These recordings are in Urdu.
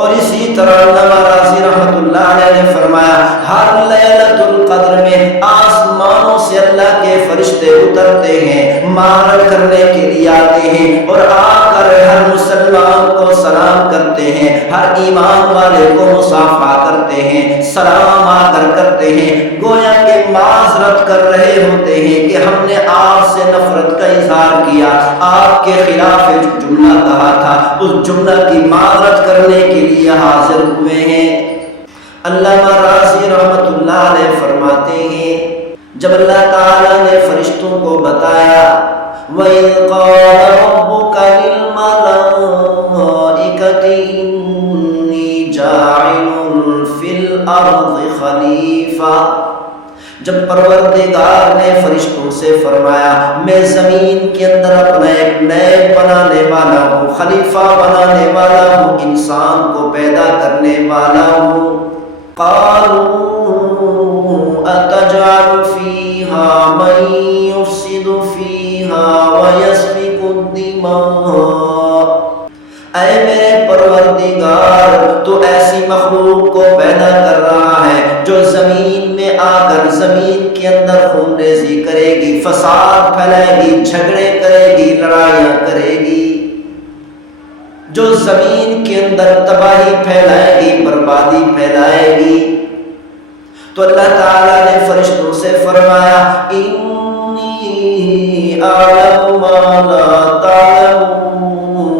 اور اسی طرح علامہ راضی رحمۃ اللہ علیہ نے فرمایا ہر لیلۃ القدر میں آسمانوں سے اللہ کے فرشتے اترتے ہیں، مارک کرنے کے لیے آتے ہیں اور آ کر ہر مسلمان کو سلام کرتے ہیں، ہر ایمان والے کو مصافحہ کرتے ہیں، سلام آ کر کرتے ہیں، گویا کہ معذرت کر رہے ہوتے ہیں کہ ہم نے آپ سے نفرت کا اظہار کیا، آپ کے خلاف ایک جملہ کہا تھا، اس جملہ کی معذرت کرنے کے لیے حاضر ہوئے ہیں۔ علامہ راضی رحمۃ اللہ علیہ فرماتے ہیں جب اللہ تعالیٰ نے فرشتوں کو بتایا وَإِذْ قَالَ رَبُّكَ لِلْمَلَائِكَةِ إِنِّي جَاعِلٌ فِي الْأَرْضِ خَلِيفَةً، جب پروردگار نے فرشتوں سے فرمایا میں زمین کے اندر اپنا ایک نائب بنانے والا ہوں، خلیفہ بنانے والا ہوں، انسان کو پیدا کرنے والا ہوں، قالوا اتجعل فيها من يفسد فيها ويسفك الدماء، اے میرے پروردگار تو ایسی مخلوق کو پیدا کر رہا ہے جو زمین میں آ کر زمین کے اندر خون ریزی کرے گی، فساد پھیلائے گی، جھگڑے کرے گی، لڑائیاں کرے گی، جو زمین کے اندر تباہی پھیلائے گی، بربادی پھیلائے گی۔ تو اللہ تعالیٰ نے فرشتوں سے فرمایا انی اعلم ما لا تعلمون،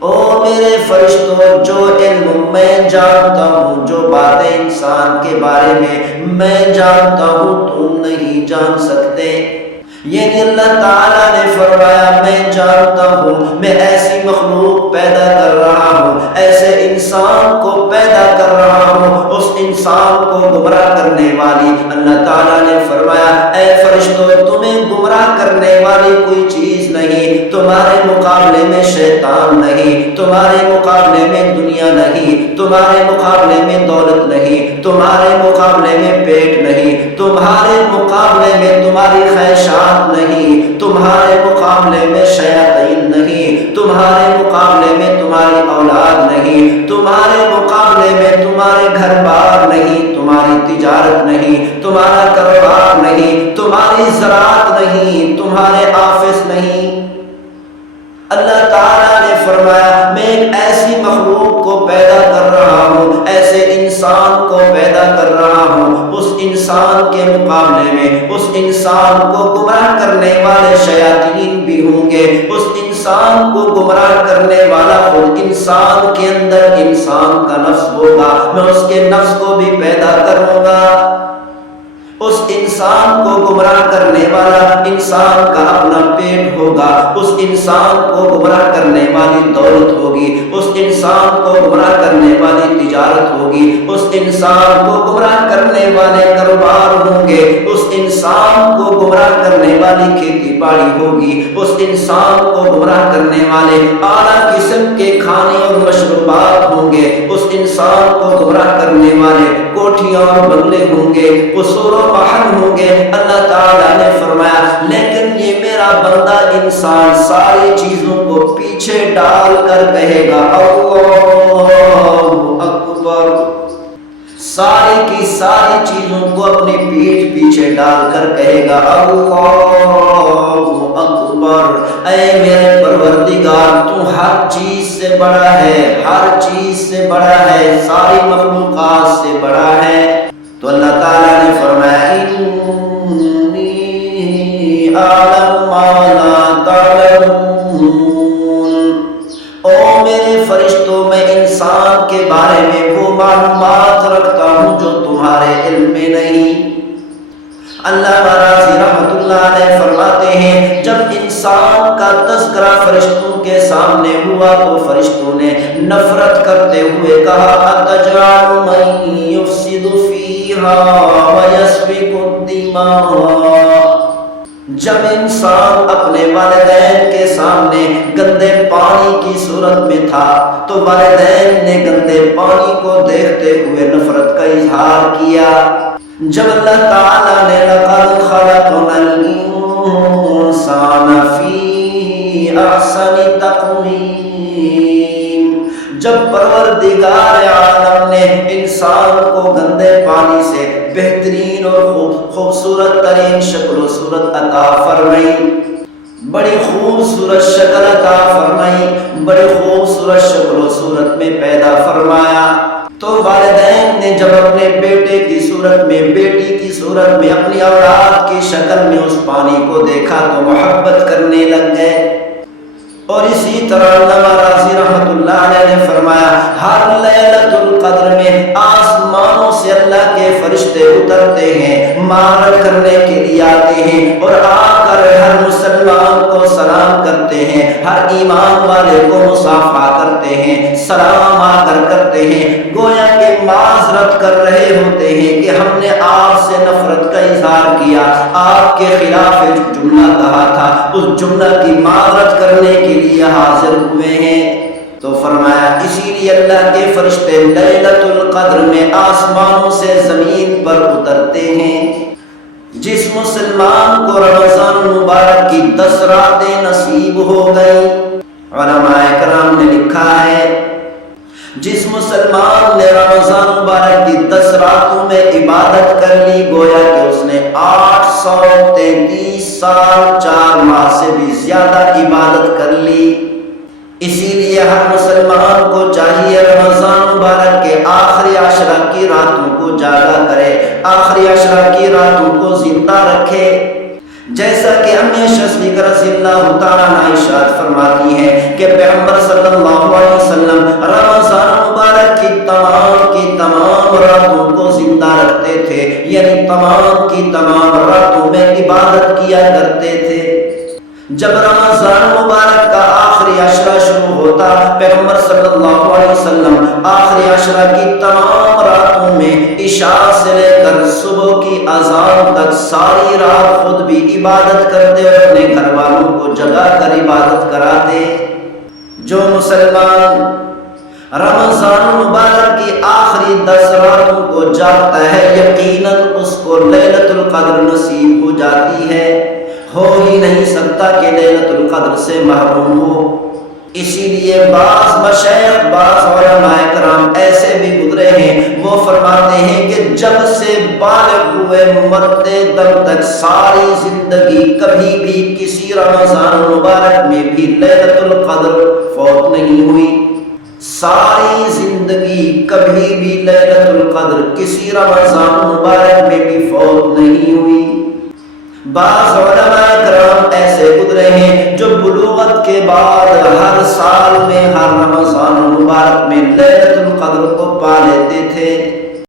او میرے فرشتوں جو علم میں جانتا ہوں، جو باتیں انسان کے بارے میں جانتا ہوں تم نہیں جان سکتے، یعنی اللہ تعالیٰ نے فرمایا میں جانتا ہوں، میں ایسی مخلوق پیدا کر رہا ہوں، ایسے انسان کو پیدا کر رہا ہوں، اس انسان کو گمراہ کرنے والی، اللہ تعالیٰ نے فرمایا اے فرشتوں تمہیں گمراہ کرنے والی کوئی چیز نہیں، تمہارے مقابلے میں شیطان نہیں، تمہارے مقابلے میں دنیا نہیں، تمہارے مقابلے میں دولت نہیں، تمہارے مقابلے میں پیٹ نہیں، تمہارے مقابلے میں تمہاری خواہشات نہیں، تمہارے مقابلے میں شیاطین نہیں، تمہارے مقابلے میں تمہاری اولاد نہیں، تمہارے مقابلے میں تمہارے گھر بار نہیں، تمہاری تجارت نہیں، تمہارا کاروبار نہیں، تمہاری زراعت نہیں، تمہارے آفس نہیں۔ اللہ تعالیٰ نے فرمایا میں ایک ایسی مخلوق کو پیدا کر رہا ہوں، ایسے انسان کو پیدا کر رہا ہوں، اس انسان کے مقابلے میں اس انسان کو گمراہ کرنے والے شیاطین بھی ہوں گے، اس انسان کو گمراہ کرنے والا خود انسان کے اندر انسان کا نفس ہوگا، میں اس کے نفس کو بھی پیدا کروں گا، اس انسان کو گمراہ کرنے والا انسان کا اپنا پیٹ ہوگا، اس انسان کو گمراہ کرنے والی دولت ہوگی، اس انسان کو گمراہ کرنے والی تجارت ہوگی، اس انسان کو گمراہ کرنے والے کاروبار ہوں گے، اس انسان کو گمراہ کرنے والی کھیتی باڑی ہوگی، اس انسان کو گمراہ کرنے والے اعلیٰ قسم کے کھانے اور مشروبات ہوں گے، اس انسان کو گمراہ کرنے والے کوٹھیاں اور بنگلے ہوں گے، قصور و محل ہوں گے۔ اللہ تعالیٰ نے فرمایا لیکن یہ میرا بندہ انسان ساری چیزوں کو پیچھے ڈال کر کہے گا اللہ اکبر، ساری کی ساری چیزوں کو اپنی پیٹھ پیچھے ڈال کر کہے گا اللہ اکبر، اے میرے پروردگار تو ہر چیز سے بڑا ہے، ہر چیز سے بڑا ہے، ساری مخلوقات سے بڑا ہے۔ تو اللہ تعالیٰ نے فرمایا انی اعلم ما لا تعلمون، او میرے فرشتوں میں انسان کے بارے میں وہ معلومات رکھتا ہوں جو تمہارے علم میں نہیں۔ علامہ راضی رحمۃ اللہ علیہ فرماتے ہیں جب انسان کا تذکرہ فرشتوں کے سامنے ہوا تو فرشتوں نے نفرت کرتے ہوئے کہا اتجعل من یفسد فیہا ویسفک الدماء، جب انسان اپنے والدین کے سامنے گندے پانی کی صورت میں تھا تو والدین نے گندے پانی کو دیکھتے ہوئے نفرت کا اظہار کیا، جب اللہ تعالیٰ نے لقد خلقنا الانسان فی احسن تقویم، جب پروردگار عالم نے انسان کو گندے پانی سے بہترین اور خوبصورت ترین شکل و صورت عطا فرمائی، بڑی خوبصورت شکل عطا فرمائی، بڑی خوبصورت شکل و صورت میں پیدا فرمایا، تو والدین نے جب اپنے بیٹے کی صورت میں، بیٹی کی صورت میں، اپنی اولاد کی شکل میں اس پانی کو دیکھا تو محبت کرنے لگ گئے۔ اور اسی طرح علامہ راضی رحمۃ اللہ علیہ نے فرمایا ہر لیلۃ القدر میں آسمانوں سے اللہ کے فرشتے اترتے ہیں، مارک کرنے کے لیے آتے ہیں اور آ کر ہر مسلمان کو سلام کرتے ہیں، ہر ایمان والے کو مصافحہ کرتے ہیں، سلام آ کر کرتے ہیں، گویا کہ معذرت کر رہے ہوتے ہیں کہ ہم نے آپ سے نفرت کا اظہار کیا، آپ کے خلاف ایک جملہ کہا تھا، اس جملہ کی معذرت کرنے کے لیے حاضر ہوئے ہیں۔ تو فرمایا اسی لیے اللہ کے فرشتے لیلۃ القدر میں آسمانوں سے زمین پر اترتے ہیں۔ جس مسلمان کو رمضان مبارک کی 10 راتیں نصیب ہو گئی، علماء کرام نے لکھا ہے جس مسلمان نے رمضان مبارک کی 10 راتوں میں عبادت کر لی، گویا کہ اس نے 833 سال 4 ماہ سے بھی زیادہ عبادت کر لی۔ اسی لیے ہر مسلمان کو چاہیے رمضان مبارک کے آخری عشرہ کی راتوں کو جاگا کرے، آخری عشرہ کی راتوں کو زندہ رکھے، جیسا کہ امی صدیقہ رضی اللہ تعالیٰ عنہا ارشاد فرماتی ہیں کہ پیغمبر صلی اللہ علیہ وسلم رمضان مبارک کی تمام راتوں کو زندہ رکھتے تھے، یعنی تمام کی تمام راتوں میں عبادت کیا کرتے تھے۔ جب رمضان مبارک کا آخری عشرہ شروع ہوتا، پیغمبر صلی اللہ علیہ وسلم آخری عشرہ کی تمام راتوں میں عشاء سے لے کر صبح کی اذان تک ساری رات خود بھی عبادت کرتے اور اپنے گھر والوں کو جگا کر عبادت کراتے۔ جو مسلمان رمضان مبارک کی آخری 10 راتوں کو جاگتا ہے، یقیناً اس کو لیلۃ القدر نصیب ہو جاتی ہے، ہو ہی نہیں سکتا کہ لیلۃ القدر سے محروم ہو۔ اسی لیے بعض مشائخ، بعض علماء کرام ایسے بھی گزرے ہیں، وہ فرماتے ہیں کہ جب سے بالغ ہوئے مرتے دم تک ساری زندگی کبھی بھی کسی رمضان مبارک میں بھی لیلۃ القدر فوت نہیں ہوئی، ساری زندگی کبھی بھی لیلۃ القدر کسی رمضان مبارک میں بھی فوت نہیں ہوئی۔ بعض علماء کرام ایسے گزرے ہیں جو بلوغت کے بعد ہر سال میں، ہر رمضان مبارک میں لیلۃ القدر کو پا لیتے تھے۔